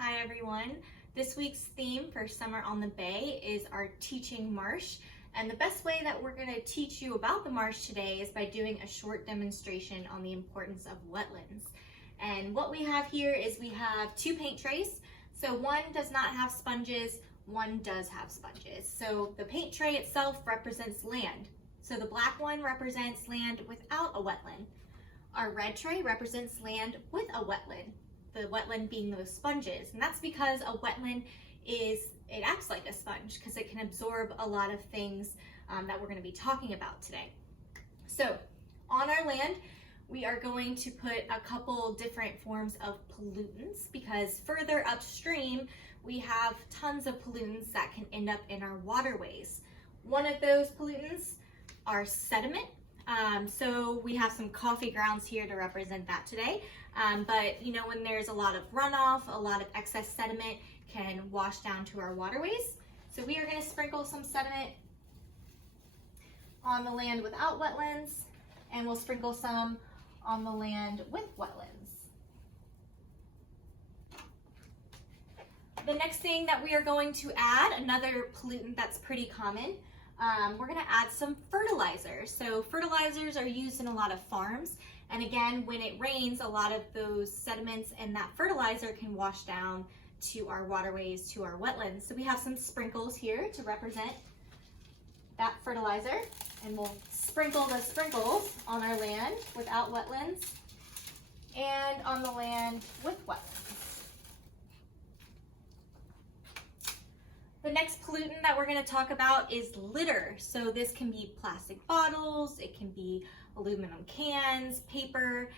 Hi everyone. This week's theme for Summer on the Bay is our Teaching Marsh. And the best way that we're going to teach you about the marsh today is by doing a short demonstration on the importance of wetlands. And what we have here is we have two paint trays. So one does not have sponges, one does have sponges. So the paint tray itself represents land. So the black one represents land without a wetland. Our red tray represents land with a wetland. The wetland being those sponges, and that's because a wetland it acts like a sponge because it can absorb a lot of things that we're going to be talking about today. So on our land, we are going to put a couple different forms of pollutants because further upstream, we have tons of pollutants that can end up in our waterways. One of those pollutants are sediment. So we have some coffee grounds here to represent that today. But you know, when there's a lot of runoff, a lot of excess sediment can wash down to our waterways. So we are going to sprinkle some sediment on the land without wetlands, and we'll sprinkle some on the land with wetlands. The next thing that we are going to add, another pollutant that's pretty common, we're going to add some fertilizer. So fertilizers are used in a lot of farms, and again, when it rains, a lot of those sediments and that fertilizer can wash down to our waterways, to our wetlands. So we have some sprinkles here to represent that fertilizer, and we'll sprinkle the sprinkles on our land without wetlands and on the land with wetlands. The next pollutant that we're going to talk about is litter. So this can be plastic bottles, it can be aluminum cans, paper.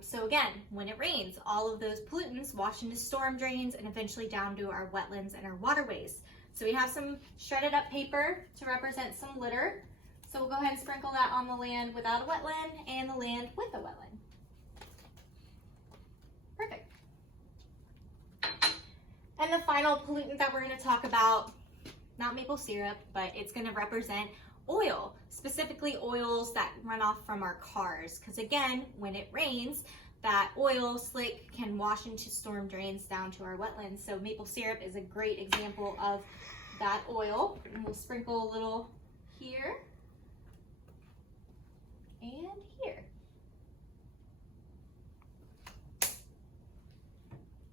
So again, when it rains, all of those pollutants wash into storm drains and eventually down to our wetlands and our waterways. So we have some shredded up paper to represent some litter. So we'll go ahead and sprinkle that on the land without a wetland and the land with a wetland. Perfect. And the final pollutant that we're going to talk about, not maple syrup, but it's going to represent oil, specifically oils that run off from our cars. Because again, when it rains, that oil slick can wash into storm drains down to our wetlands. So maple syrup is a great example of that oil. And we'll sprinkle a little here and here.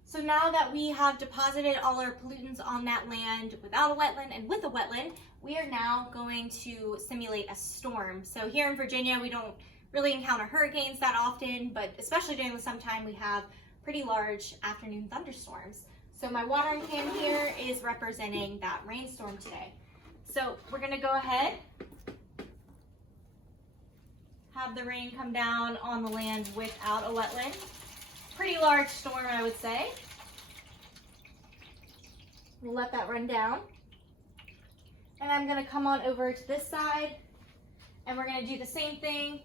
So now that we have deposited all our pollutants on that land without a wetland and with a wetland, we are now going to simulate a storm. So here in Virginia, we don't really encounter hurricanes that often, but especially during the summertime, we have pretty large afternoon thunderstorms. So my watering can here is representing that rainstorm today. So we're gonna go ahead, have the rain come down on the land without a wetland. Pretty large storm, I would say. We'll let that run down. And I'm going to come on over to this side, and we're going to do the same thing.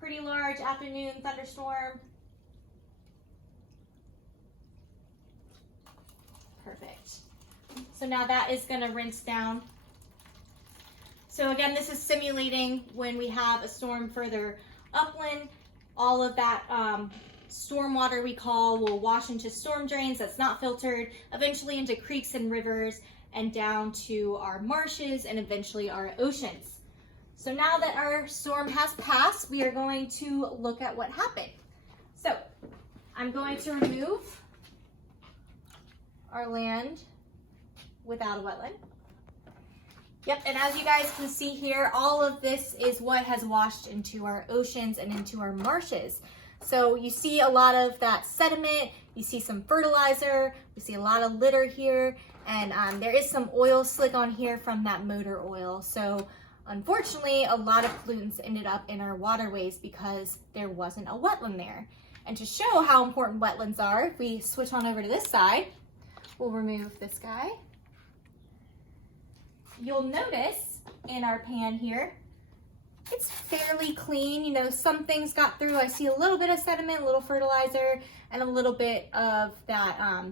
Pretty large afternoon thunderstorm. Perfect. So now that is going to rinse down. So again, this is simulating when we have a storm further upland. All of that storm water we call will wash into storm drains that's not filtered, eventually into creeks and rivers, and down to our marshes and eventually our oceans. So now that our storm has passed, we are going to look at what happened. So I'm going to remove our land without a wetland. Yep, and as you guys can see here, all of this is what has washed into our oceans and into our marshes. So you see a lot of that sediment, you see some fertilizer, you see a lot of litter here, and there is some oil slick on here from that motor oil. So unfortunately, a lot of pollutants ended up in our waterways because there wasn't a wetland there. And to show how important wetlands are, if we switch on over to this side, we'll remove this guy. You'll notice in our pan here, it's fairly clean. You know, some things got through. I see a little bit of sediment, a little fertilizer, and a little bit of that,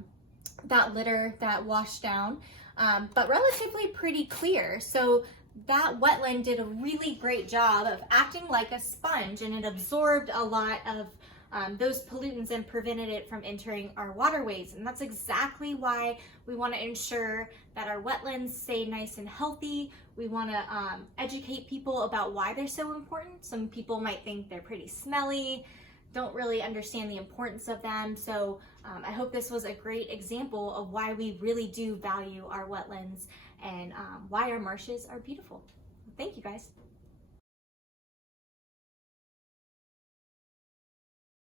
that litter that washed down, but relatively pretty clear. So that wetland did a really great job of acting like a sponge, and it absorbed a lot of those pollutants and prevented it from entering our waterways. And that's exactly why we want to ensure that our wetlands stay nice and healthy. We want to educate people about why they're so important. Some people might think they're pretty smelly, don't really understand the importance of them. So I hope this was a great example of why we really do value our wetlands and why our marshes are beautiful. Thank you guys.